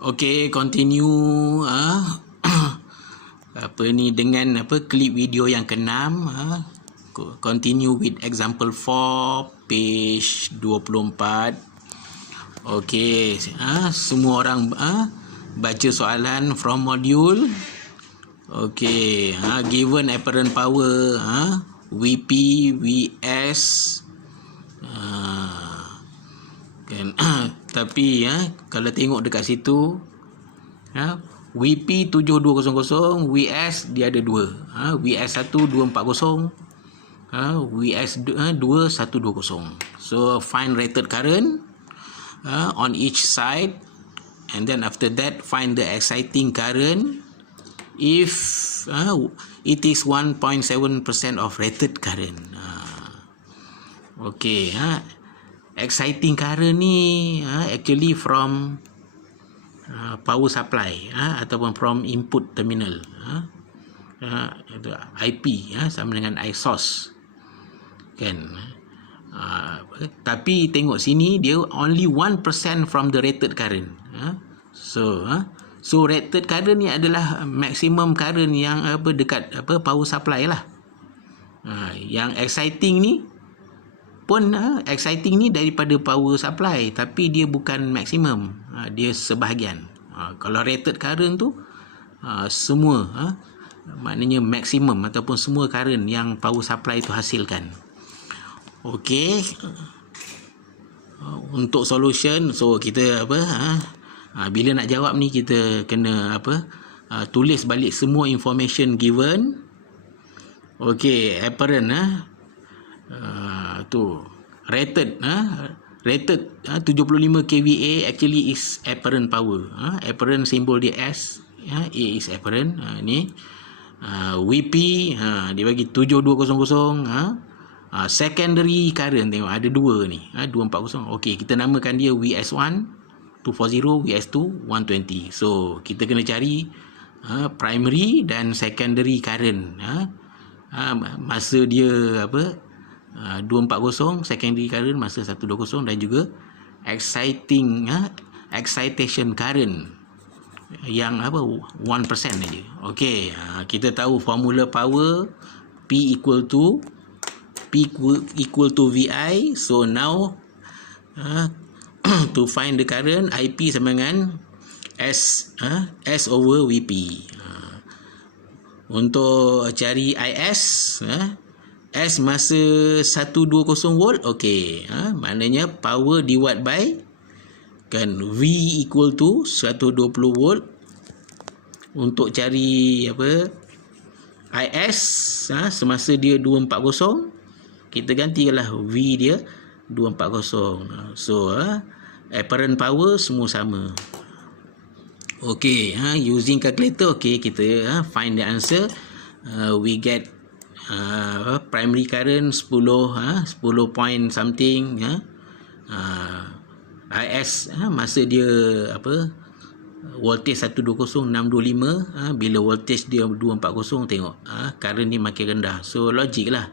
Okey, continue apa ni dengan klip video yang ke-6. Continue with example 4 page 24. Okey, semua orang baca soalan from module. Okey, given apparent power VP, VS kan. Tapi kalau tengok dekat situ VP 7200, VS dia ada dua. VS 1 240, VS 2 120. So find rated current on each side, and then after that find the exciting current if it is 1.7% of rated current. Okay, exciting current ni actually from power supply ataupun from input terminal, IP sama dengan I source kan. Tapi tengok sini dia only 1% from the rated current. So rated current ni adalah maximum current yang dekat power supply lah. Yang exciting ni pun exciting ni daripada power supply, tapi dia bukan maksimum, dia sebahagian. Kalau rated current tu semua maknanya maksimum ataupun semua current yang power supply tu hasilkan. Okey, untuk solution, so kita bila nak jawab ni kita kena tulis balik semua information given. Okey, apparent tu rated 75 kVA actually is apparent power. Apparent simbol dia S, A is apparent. Ni VP dia bagi 7200. Secondary current tengok ada dua ni, 240. Okey, kita namakan dia VS1 240, VS2 120. So kita kena cari primary dan secondary current. Masa dia 240, secondary current masa 120, dan juga excitation current yang 1% aja. Okey, kita tahu formula power P equal to VI. So now to find the current, IP sama dengan S over VP. Untuk cari IS, S masa 120 volt. Okey, maknanya power divide by kan V equal to 120 volt. Untuk cari IS semasa dia 240, kita gantilah V dia 240. So apparent power semua sama. Okey, using calculator, okey, kita find the answer. We get primary current 10 point something. IS masa dia voltage 120 625, bila voltage dia 240, tengok current ni makin rendah. So logik lah,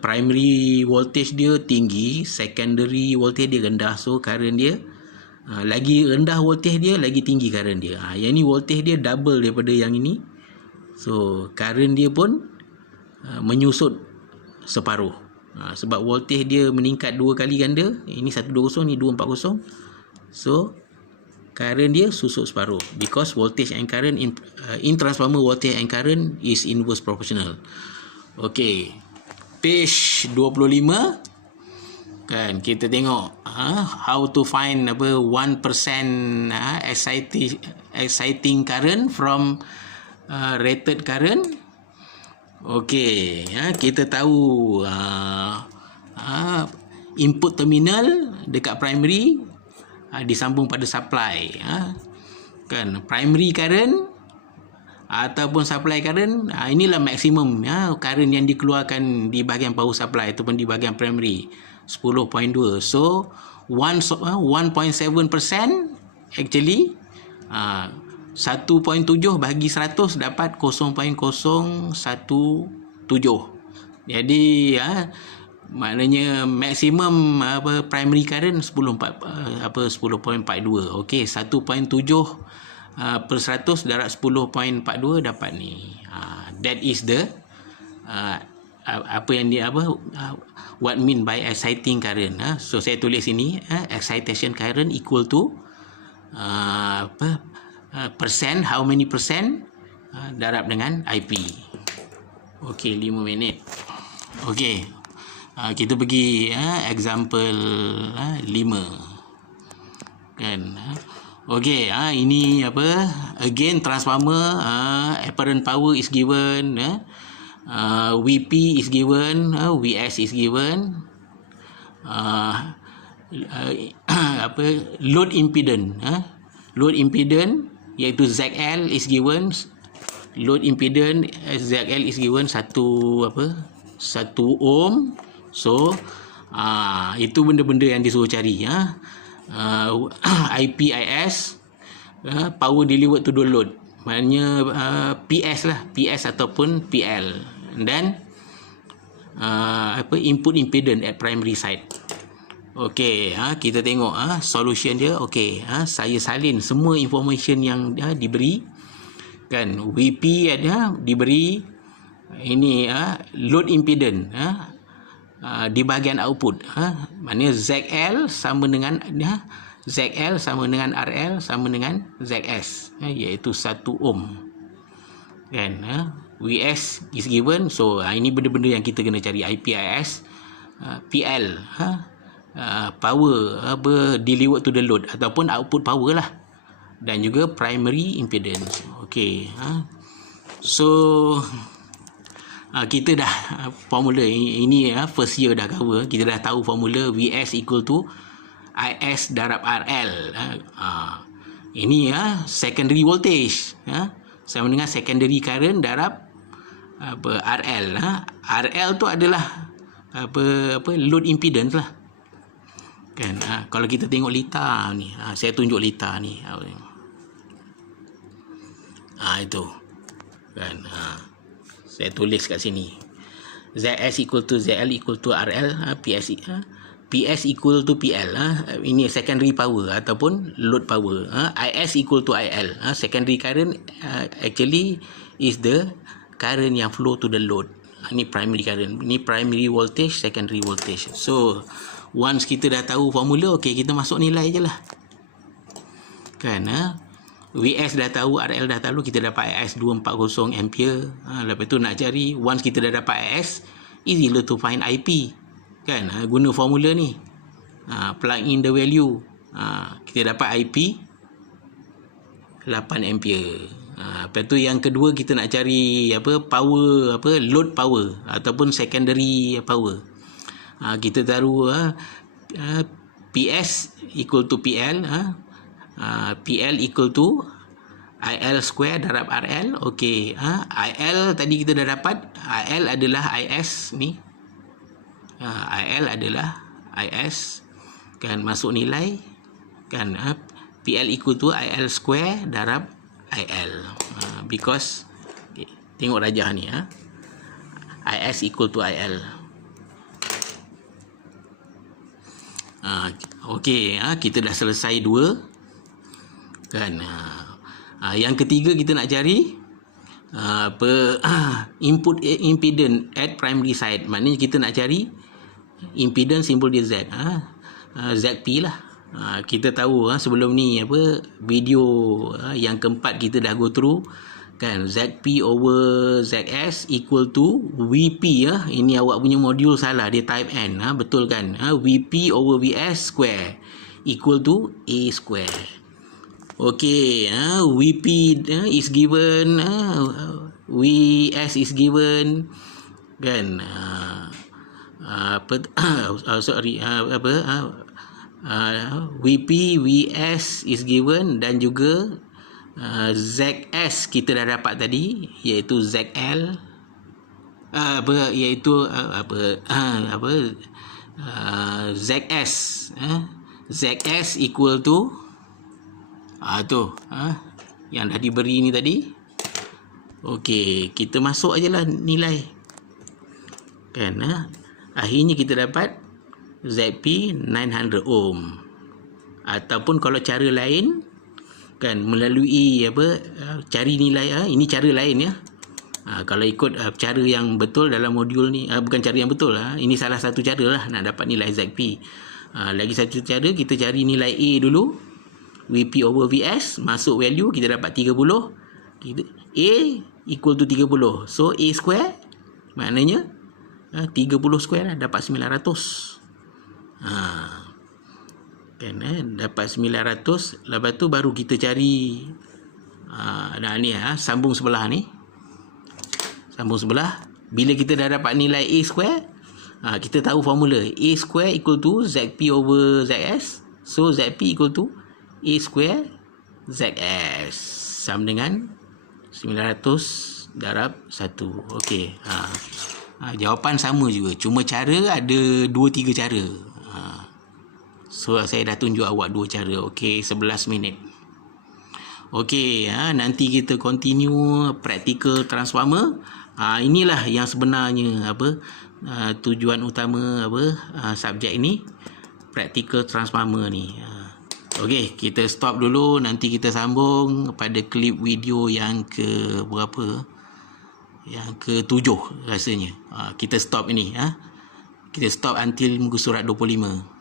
primary voltage dia tinggi, secondary voltage dia rendah. So current dia lagi rendah voltage dia, lagi tinggi current dia. Yang ni voltage dia double daripada yang ini. So current dia pun menyusut separuh, sebab voltage dia meningkat 2 kali ganda. Ini 120, ni 240. So current dia susut separuh, because voltage and current in transformer, voltage and current is inverse proportional. Okey, page 25 kan, kita tengok how to find 1% exciting current from rated current. Okey, kita tahu input terminal dekat primary disambung pada supply, kan. Primary current ataupun supply current, inilah maksimum current yang dikeluarkan di bahagian power supply ataupun di bahagian primary, 10.2. So 1.7% actually 1.7 bagi 100 dapat 0.017. Jadi maknanya maksimum primary current 10.42. okey, 1.7 per 100 darab 10.42 dapat ni. That is the what mean by exciting current. So saya tulis sini, excitation current equal to percent, how many percent, darab dengan IP. okey, 5 minit. okey, kita pergi example 5 kan. okey, ini again transformer, apparent power is given, VP is given, VS is given, load impedance, iaitu ZL is given. Load impedance ZL is given 1 ohm. So itu benda-benda yang disuruh cari. IPIS, power delivered to the load, maknanya PS lah, PS ataupun PL, dan input impedance at primary side. okey, kita tengok solution dia. okey, saya salin semua information yang diberi kan. VP diberi ini, load impedance di bahagian output, maknanya ZL sama dengan ZL sama dengan RL sama dengan ZS, iaitu 1 ohm kan. VS is given. So ini benda-benda yang kita kena cari. IPIS, PL, power delivered to the load ataupun output power lah, dan juga primary impedance. okey, so kita dah formula ini first year dah cover. Kita dah tahu formula VS equal to IS darab RL. Ini secondary voltage, sama dengan secondary current darab RL. RL tu adalah load impedance lah kan. Kalau kita tengok lita ni, saya tunjuk lita ni, itu kan. Saya tulis kat sini, ZS equal to ZL equal to RL, PS equal to PL, ini secondary power ataupun load power. IS equal to IL, secondary current actually is the current yang flow to the load. Ini primary current, ini primary voltage, secondary voltage. So once kita dah tahu formula, okey, kita masuk nilai je lah kan. VS dah tahu, RL dah tahu, kita dapat IS 240 ampere. Lepas tu nak cari, once kita dah dapat IS, easy lah to find IP kan. Guna formula ni, plug in the value, kita dapat IP 8 ampere. Lepas tu yang kedua, kita nak cari power, load power ataupun secondary power. Kita taruh PS equal to PL, PL equal to IL square darab RL. okey, IL tadi kita dah dapat, IL adalah IS ni, IL adalah IS kan, masuk nilai kan. PL equal to IL square darab IL, because tengok rajah ni, IS equal to IL. okey, kita dah selesai 2 kan. Yang ketiga kita nak cari input impedance at primary side, maknanya kita nak cari impedance simbol dia Z, ZP lah. Kita tahu sebelum ni video yang keempat kita dah go through kan. ZP over ZS equal to VP. Ini awak punya modul salah, dia type N, betul kan. VP over VS square equal to A square. okey, VP is given, VS is given kan. VP VS is given, dan juga ZS kita dah dapat tadi, iaitu ZL, ZS, ZS equal to yang dah diberi ni tadi. okey, kita masuk aje lah nilai kan. Akhirnya kita dapat ZP 900 ohm. Ataupun kalau cara lain kan, melalui cari nilai, ini cara lain ya. Kalau ikut cara yang betul dalam modul ni, bukan cara yang betul lah, ini salah satu cara lah nak dapat nilai ZP. Lagi satu cara, kita cari nilai A dulu, VP over VS, masuk value, kita dapat 30. A equal to 30, so A square maknanya 30 square lah, dapat 900. Kan, dapat 900. Lepas tu baru kita cari ni sambung sebelah ni. Sambung sebelah. Bila kita dah dapat nilai A square, kita tahu formula. A square equal to ZP over ZS. So ZP equal to A square ZS, sama dengan 900 darab 1. Okey. Jawapan sama juga. Cuma cara ada 2-3 cara. So saya dah tunjuk awak 2 cara. Okey, 11 minit. Okey, nanti kita continue practical transformer. Inilah yang sebenarnya tujuan utama subjek ni, practical transformer ni. Okey, kita stop dulu, nanti kita sambung pada klip video yang ke berapa? Yang ke-7 rasanya. Kita stop ini, kita stop until muka surat 25.